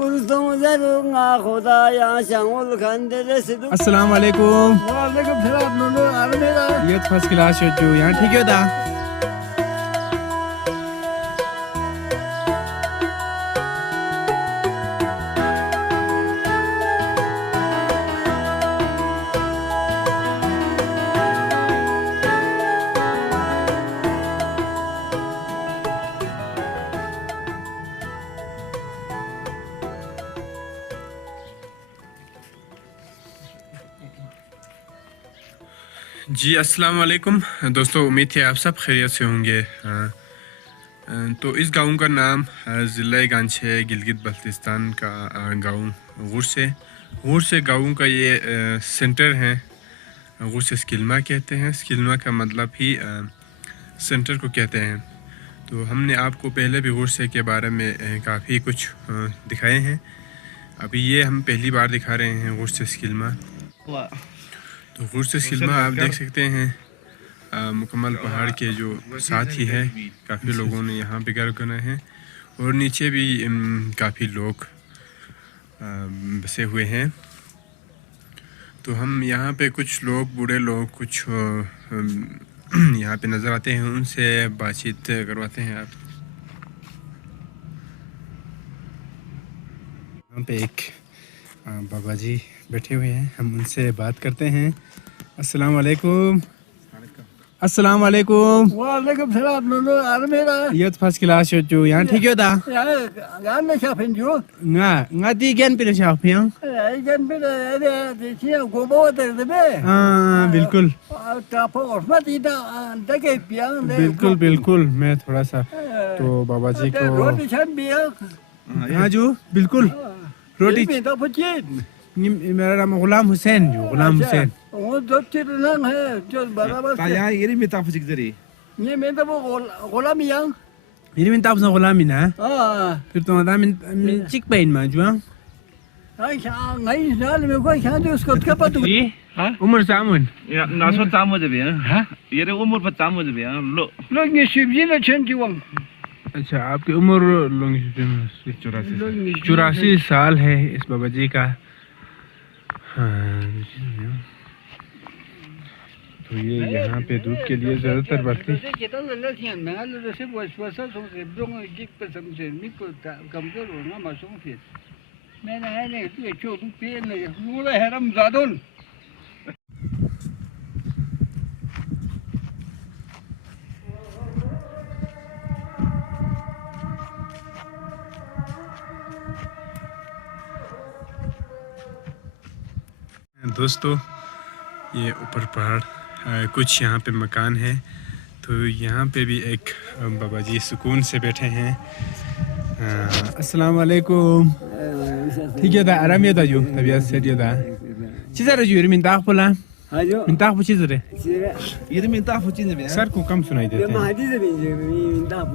السلام علیکم. وعلیکم السلام. یہ فرسٹ کلاس جو یہاں ٹھیک ہے دا. جی السلام علیکم دوستو، امید ہے آپ سب خیریت سے ہوں گے. تو اس گاؤں کا نام ضلع گنج ہے، گلگت بلتستان کا گاؤں غرس ہے. غرس گاؤں کا یہ سینٹر ہے. غرس سکلما کہتے ہیں. سکلما کا مطلب ہی سینٹر کو کہتے ہیں. تو ہم نے آپ کو پہلے بھی غرس کے بارے میں کافی کچھ دکھائے ہیں. ابھی یہ ہم پہلی بار دکھا رہے ہیں غرس سکلما. تو غرس سکلما آپ دیکھ سکتے ہیں مکمل پہاڑ کے جو ساتھ ہی ہے. کافی لوگوں نے یہاں پہ گھر بنائے ہیں اور نیچے بھی کافی لوگ بسے ہوئے ہیں. تو ہم یہاں پہ کچھ لوگ، بوڑھے لوگ کچھ یہاں پہ نظر آتے ہیں، ان سے بات چیت کرواتے ہیں. آپ یہاں پہ ایک بابا جی بیٹھے ہوئے ہیں، ہم ان سے بات کرتے ہیں. السلام علیکم. السلام علیکم. وعلیکم السلام. یہ فرسٹ کلاس جو یہاں ٹھیک ہے دا. گان میں شافن جو نہ دی گن پہ شافیاں. گان پہ دیکھیے گوبو دے ہاں بالکل ٹاپو اور مت دگے پیان. بالکل بالکل. میں تھوڑا سا تو بابا جی کو روٹی چھن بھی ہاں جو بالکل روٹی. تو پچین میرا نام غلام حسین جو غلام حسین. وہ دو چیز نام ہے جو برابر تایا یہ میں تاف جگدری یہ میں تو Ghulam yang ini minta apa غلامی نا. پھر تو دا من چیک پین ما جو نہیں سال میں کوئی شادی اس کو کیا پتہ عمر سامون یا ناسو تامو دے ہاں یہ عمر پر تامو دے لوگ یہ سبزی نہ چھنتی وان. اچھا آپ کی عمر 84 سال ہے اس بابا جی کا. تو یہ یہاں پہ دودھ کے لیے زیادہ تر بڑھتی دوستو. یہ اوپر پہاڑ کچھ یہاں پہ مکان ہے. تو یہاں پہ بھی ایک بابا جی سکون سے بیٹھے ہیں. السلام علیکم. ٹھیک ہے دا آرام ہے دا جو طبیعت سے دا چیزا جو من تاخ پلا من تاخ پو چیز رے یہ میں تاف چین دے سر کو کم سنائی دیتے ہیں. مہدی سے بھی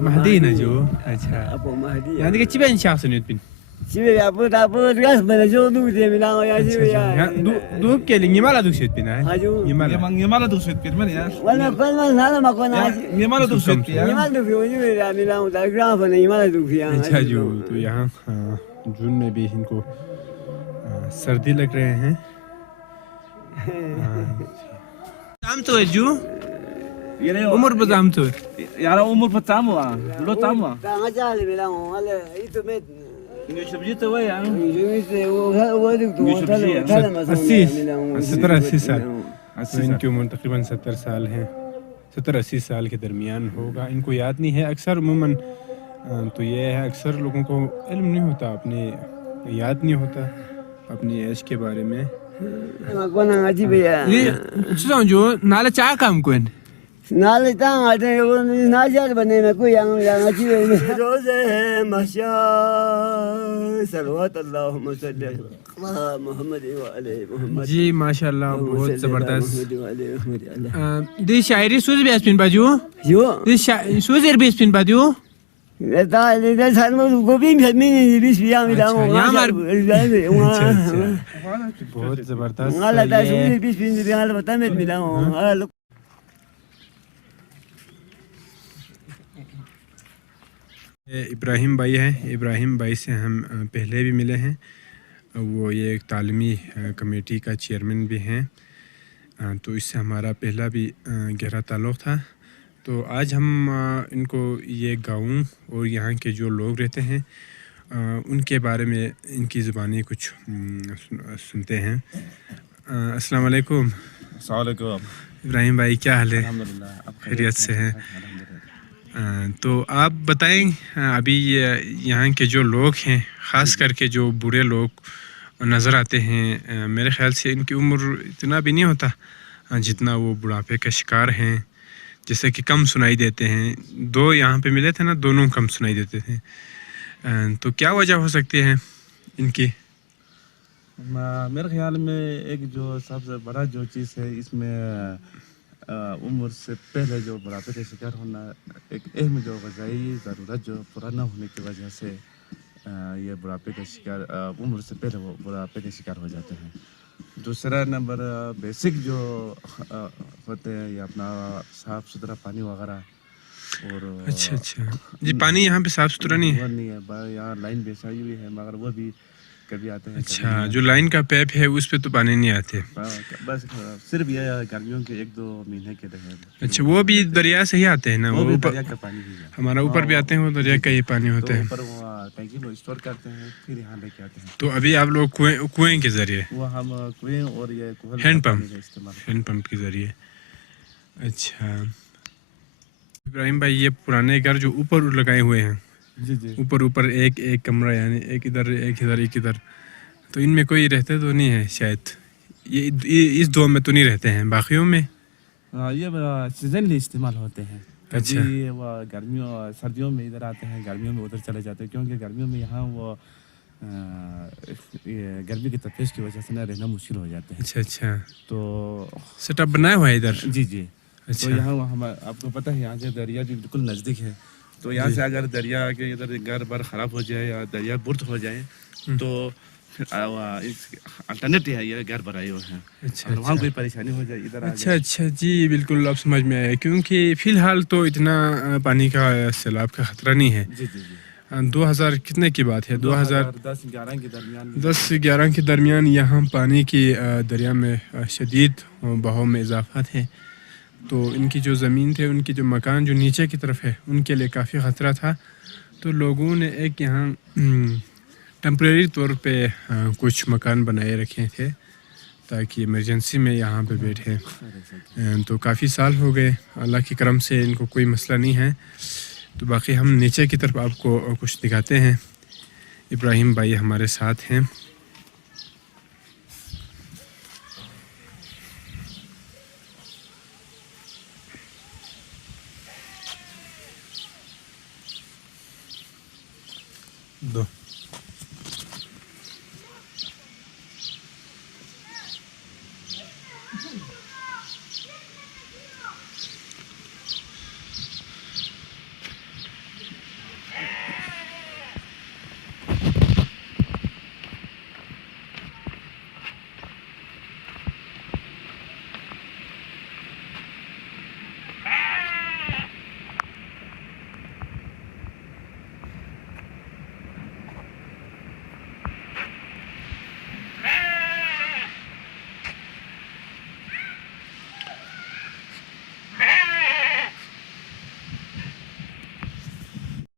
مہدی نا جو. اچھا ابو مہدی یعنی کہ چبین شخص نیت بین شبه ابو ابو راس من جو دو دے ملا یا شبه دو کے لیے مالا دو شیت بین ہے. یہ یہ مالا دو سوت پیر میں ولا فلا نالا ما كنا یہ مالا دو سوت پیر یہ مال دو جو ملا دا گراف نہیں مال دو فیا. اچھا جو تو یہاں جون میں بھی ان کو سردی لگ رہے ہیں. تام تو جو عمر بزام تو یار عمر پر تامو لو تامو دا جال ملا ولا ایتو میں یہ سبجی تو ہے یار جو سے وہ دو 80 سال. ان کی عمر تقریباً 70 سال ہے. 70-80 سال کے درمیان ہوگا. ان کو یاد نہیں ہے اکثر عموماً. تو یہ ہے اکثر لوگوں کو علم نہیں ہوتا، اپنے یاد نہیں ہوتا اپنی ایج کے بارے میں. کونا عجیب ہے یہ جو نالا چاہ کام کوئی نال تاں اتے ناجال بنے میں کوئی عجیب ہے. روزے مشا صلوات اللہم صلی علی محمد و علی محمد. جی ماشاءاللہ بہت زبردست. دی شاعری سوز بھی اسپن باجو جو دی سوز بھی اسپن باجو تا دے سال میں گوبی میں نہیں بیس بیاں میں بہت زبردست. اللہ تعالی بیس بیاں بتا میں ملا ये इब्राहिम भाई हैं। इब्राहिम भाई से हम पहले भी मिले हैं। वो ये एक तालीमी कमेटी का चेयरमैन भी हैं। तो इससे हमारा पहला भी गहरा ताल्लुक़ था। तो आज हम इनको ये गाँव और यहाँ के जो लोग रहते हैं उनके बारे में इनकी ज़ुबानी कुछ सुनते हैं। अस्सलाम वालेकुम। सलाम। इब्राहिम भाई, क्या हाल है? अल्हम्दुलिल्लाह, आप खैरियत से हैं? अल्हम्दुलिल्लाह। तो आप बताएं, अभी यहाँ के जो लोग हैं, ख़ास करके जो बूढ़े लोग नज़र आते हैं, मेरे ख़्याल से इनकी उम्र इतना भी नहीं होता जितना वो बुढ़ापे का शिकार हैं, जैसे कि कम सुनाई देते हैं। दो यहाँ पे मिले थे ना, दोनों कम सुनाई देते थे। तो क्या वजह हो सकती है इनकी? मेरे ख्याल में एक जो सबसे बड़ा जो चीज़ है इसमें उम्र से पहले जो बुढ़ापे का शिकार होना, एक अहम जो ग़िज़ाई ज़रूरत जो पूरा ना होने की वजह से ये बुढ़ापे का शिकार उम्र से पहले वो बुढ़ापे के शिकार हो जाते हैं। दूसरा नंबर बेसिक जो होते हैं ये अपना साफ़ सुथरा पानी वगैरह। और अच्छा जी, पानी यहाँ पे साफ़ सुथरा नहीं है? वो नहीं है, यहाँ लाइन बिछाई हुई है मगर वो भी कभी आते हैं। अच्छा, जो लाइन का पैप है उस पे तो पानी नहीं आते? बस सिर्फ ये गर्मियों के 1-2 महीने के लिए। अच्छा, वो भी दरिया से ही आते हैं ना? वो भी ऊपर दरिया का पानी ही है। हमारा ऊपर भी आते हैं, वो दरिया का ही पानी तो होता है। ऊपर वो टैंकी में स्टोर करते हैं, फिर यहाँ लेके आते हैं। तो अभी आप लोग कुएं के ज़रिए, वो हम कुएं और ये कुहल का हैंड पानी पंप का इस्तेमाल। हैंड पंप के ज़रिए। अच्छा इब्राहिम भाई, ये पुराने घर जो ऊपर लगाए हुए हैं, जी जी। ऊपर एक एक कमरा, यानी एक इधर एक इधर एक इधर, तो इनमें कोई रहते तो नहीं है शायद? ये इस दो में तो नहीं रहते हैं, बाकियों में? ये सीजनली इस्तेमाल होते हैं। अच्छा। कभी वो गर्मियों सर्दियों में इधर आते हैं, गर्मियों में उधर चले जाते हैं, क्योंकि गर्मियों में यहाँ वो ये गर्मी की तपिश की वजह से ना रहना मुश्किल हो जाता है। अच्छा, तो सेटअप बनाया हुआ है इधर? जी जी। अच्छा। तो यहाँ हम आपको पता है यहाँ से दरिया भी बिल्कुल नज़दीक है। तो यहाँ से अगर दरिया के इधर घर बार ख़राब हो जाए या दरिया बुर्द हो जाए तो अल्टरनेटिव है, ये घर बनाए हुए हैं। अच्छा, और वहाँ कोई परेशानी हो जाए इधर आ जाए। अच्छा जी, बिल्कुल अब समझ में आया। क्योंकि फ़िलहाल तो इतना पानी का सैलाब का ख़तरा नहीं है। जी जी जी। 2000 कितने की बात है? 2010-11 के दरमियान 10-11 के दरमियान यहाँ पानी की दरिया में शदीद बहाव में इजाफा थे। तो इनकी जो ज़मीन थे, उनकी जो मकान जो नीचे की तरफ है, उनके लिए काफ़ी ख़तरा था। तो लोगों ने एक यहाँ टेम्परेरी तौर पे कुछ मकान बनाए रखे थे ताकि इमरजेंसी में यहाँ पे बैठे। तो काफ़ी साल हो गए, अल्लाह की करम से इनको कोई मसला नहीं है। तो बाकी हम नीचे की तरफ आपको कुछ दिखाते हैं। इब्राहिम भाई हमारे साथ हैं। दो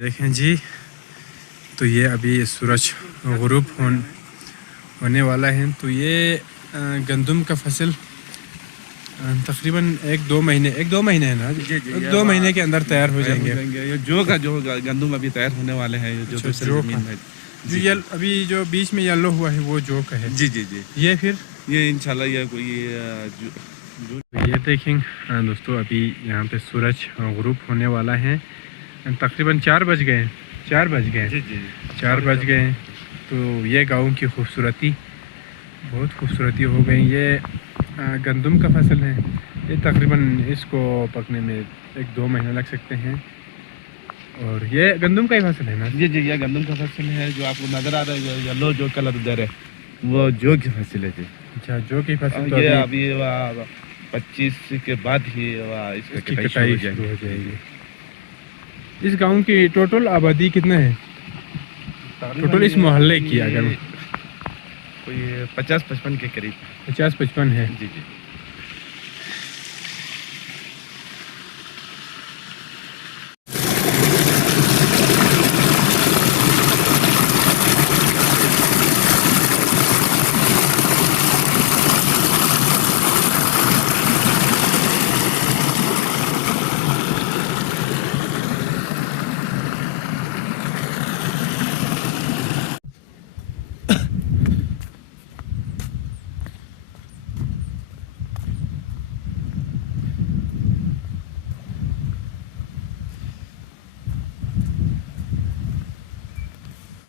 देखें जी, तो ये अभी सूरज गुरूब होने वाला है। तो ये गंदम का फसल तकरीबन 1-2 महीने है ना? जी, 1-2 महीने के अंदर तैयार हो जाएंगे। ये जो गंदम अभी तैयार होने वाले हैं, जो दूसरी जो ज़मीन में। जो अभी जो बीच में येलो हुआ है वो जो का है। जी जी जी। ये फिर ये इंशाल्लाह ये कोई ये देखें दोस्तों, अभी यहाँ पे सूरज गुरूब होने वाला है। तकरीबन 4 बज गए। 4 बज गए। जी जी 4 बज गए। तो ये गाँव की खूबसूरती, बहुत खूबसूरती हो गई। ये गंदम का फसल है। ये तकरीबन इसको पकने में 1-2 महीने लग सकते हैं। और ये गंदम का ही फसल है ना? जी जी, ये गंदम का फसल है। जो आपको नज़र आ रहा है येलो जो कलर उधर है, वो जौ की फसल है जी। अच्छा, जो की फसल तो ये अभी 25 के बाद ही इसकी कटाई शुरू हो जाएगी। اس گاؤں کی ٹوٹل آبادی کتنا ہے؟ ٹوٹل اس محلے کی اگر کوئی 50-55 کے قریب 50-55 ہے. جی جی